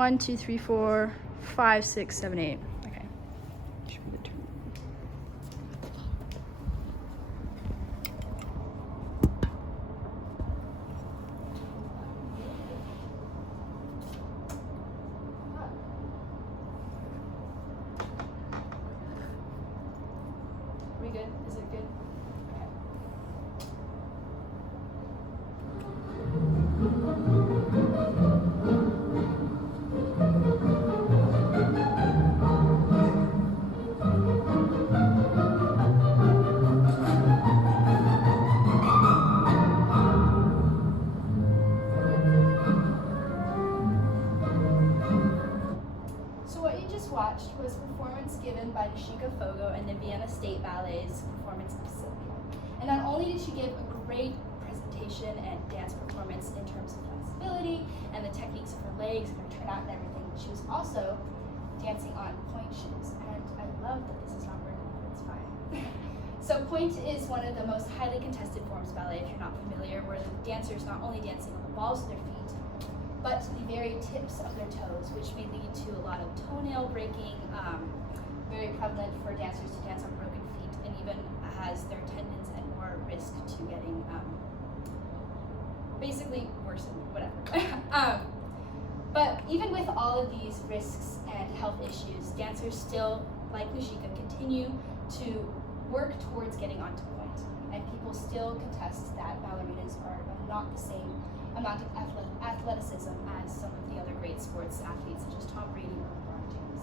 1, 2, 3, 4, 5, 6, 7, 8. Okay. Should be the turn. Are we good? Is it good? Okay. So what you just watched was a performance given by Nishika Fogo and the Vienna State Ballet's performance of Sylvia. And not only did she give a great presentation and dance performance in terms of flexibility and the techniques of her legs and her turnout and everything, but she was also dancing on point shoes. And I love that this is not working, but it's fine. So point is one of the most highly contested forms of ballet, if you're not familiar, where the dancer is not only dancing on the balls of their feet, but the very tips of their toes, which may lead to a lot of toenail breaking, very prevalent for dancers to dance on broken feet, and even has their tendons at more risk to getting basically worsened, whatever. But even with all of these risks and health issues, dancers still, like Nishika, continue to work towards getting onto point. And people still contest that ballerinas are not the same amount of athleticism as some of the other great sports athletes, such as Tom Brady or LeBron James.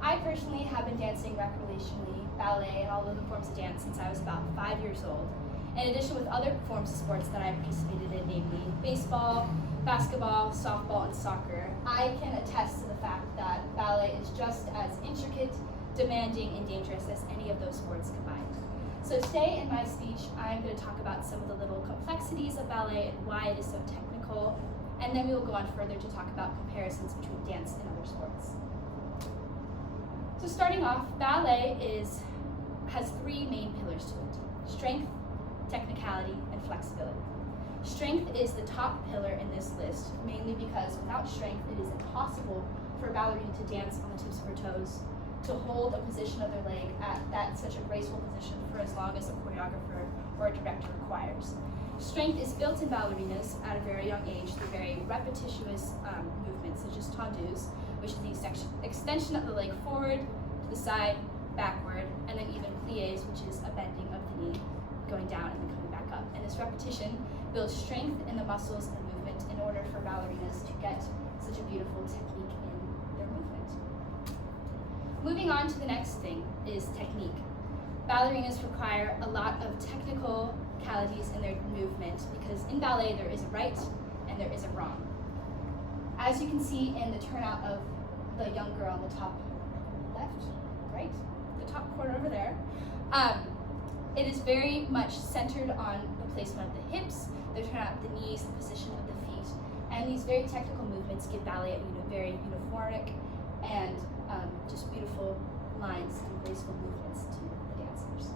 I personally have been dancing recreationally, ballet, and all of the forms of dance since I was about 5 years old. In addition with other forms of sports that I participated in, namely baseball, basketball, softball, and soccer, I can attest to the fact that ballet is just as intricate, demanding, and dangerous as any of those sports combined. So today in my speech, I'm going to talk about some of the little complexities of ballet and why it is so technical, and then we will go on further to talk about comparisons between dance and other sports. So starting off, ballet has three main pillars to it: strength, technicality, and flexibility. Strength is the top pillar in this list, mainly because without strength, it is impossible for a ballerina to dance on the tips of her toes, to hold a position of their leg at such a graceful position for as long as a choreographer or a director requires. Strength is built in ballerinas at a very young age through very repetitious movements, such as tendus, which is the extension of the leg forward, to the side, backward, and then even pliés, which is a bending of the knee, going down and then coming back up. And this repetition builds strength in the muscles and movement in order for ballerinas to get such a beautiful technique in their movement. Moving on to the next thing is technique. Ballerinas require a lot of technicalities in their movement because in ballet there is a right and there is a wrong. As you can see in the turnout of the young girl on the top left, right, the top corner over there, it is very much centered on the placement of the hips, the turnout of the knees, the position of the feet, and these very technical movements give ballet a very uniformic and just beautiful lines and graceful movements to the dancers.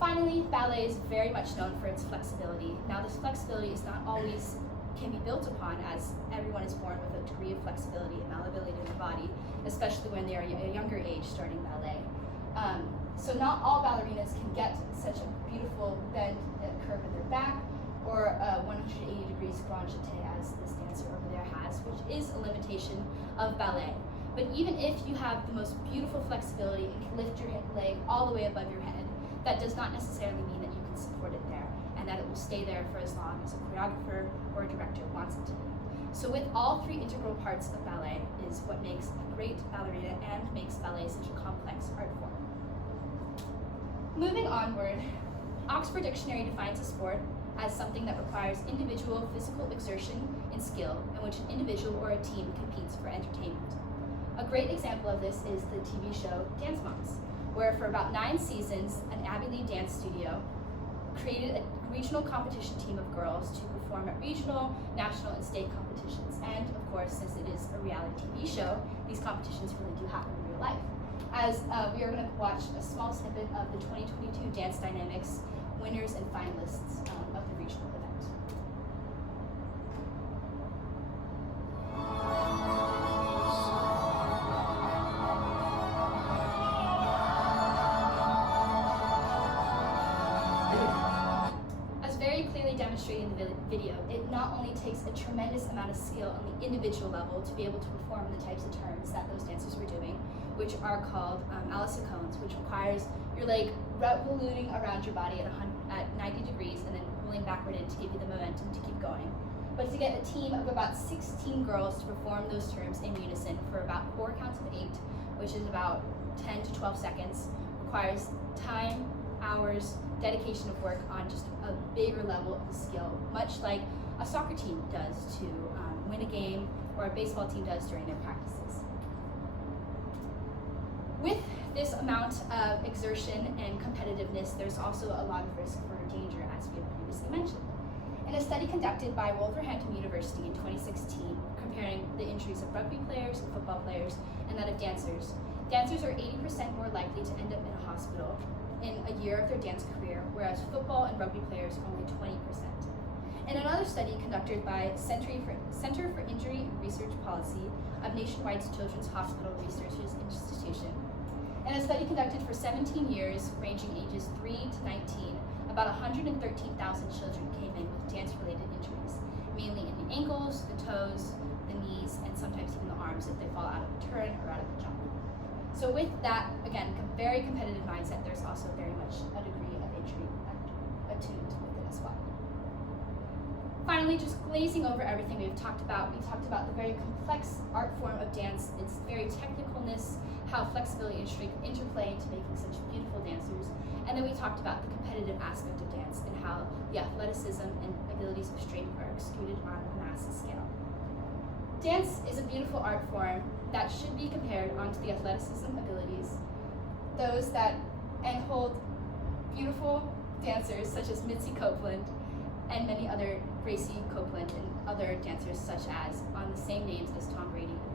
Finally, ballet is very much known for its flexibility. Now, this flexibility is not always can be built upon, as everyone is born with a degree of flexibility and malleability in their body, especially when they are a younger age starting ballet. So not all ballerinas can get such a beautiful bend and curve in their back, or 180 degrees grand jeté as this dancer over there has, which is a limitation of ballet. But even if you have the most beautiful flexibility and can lift your leg all the way above your head, that does not necessarily mean that you can support it there and that it will stay there for as long as a choreographer or a director wants it to be. So with all three integral parts of ballet is what makes a great ballerina and makes ballet such a complex art form. Moving onward, Oxford Dictionary defines a sport as something that requires individual physical exertion and skill in which an individual or a team competes for entertainment. A great example of this is the TV show Dance Moms, where for about 9 seasons, an Abbey Lee dance studio created a regional competition team of girls to perform at regional, national, and state competitions. And of course, since it is a reality TV show, these competitions really do happen in real life. As we are going to watch a small snippet of the 2022 Dance Dynamics winners and finalists of the regional event. video, it not only takes a tremendous amount of skill on the individual level to be able to perform the types of turns that those dancers were doing, which are called Alistair cones, which requires your leg revoluting around your body at 90 degrees and then pulling backward in to give you the momentum to keep going. But to get a team of about 16 girls to perform those turns in unison for about 4 counts of 8, which is about 10 to 12 seconds, requires time, hours, dedication of work on just a bigger level of the skill, much like a soccer team does to win a game or a baseball team does during their practices. With this amount of exertion and competitiveness, there's also a lot of risk for danger, as we have previously mentioned. In a study conducted by Wolverhampton University in 2016, comparing the injuries of rugby players and football players and that of dancers, dancers are 80% more likely to end up in a hospital in a year of their dance career, whereas football and rugby players are only 20%. In another study conducted by Center for Injury and Research Policy of Nationwide's Children's Hospital Research Institution, in a study conducted for 17 years, ranging ages 3 to 19, about 113,000 children came in with dance-related injuries, mainly in the ankles, the toes, the knees, and sometimes even the arms if they fall out of a turn or out of a jump. So with that, again, very competitive mindset, there's also very much a degree of injury attuned with it as well. Finally, just glazing over everything we talked about the very complex art form of dance, its very technicalness, how flexibility and strength interplay into making such beautiful dancers, and then we talked about the competitive aspect of dance and how the athleticism and abilities of strength are executed on a massive scale. Dance is a beautiful art form that should be compared onto the athleticism abilities, those that hold beautiful dancers such as Mitzi Copeland and many other Gracie Copeland and other dancers such as on the same names as Tom Brady and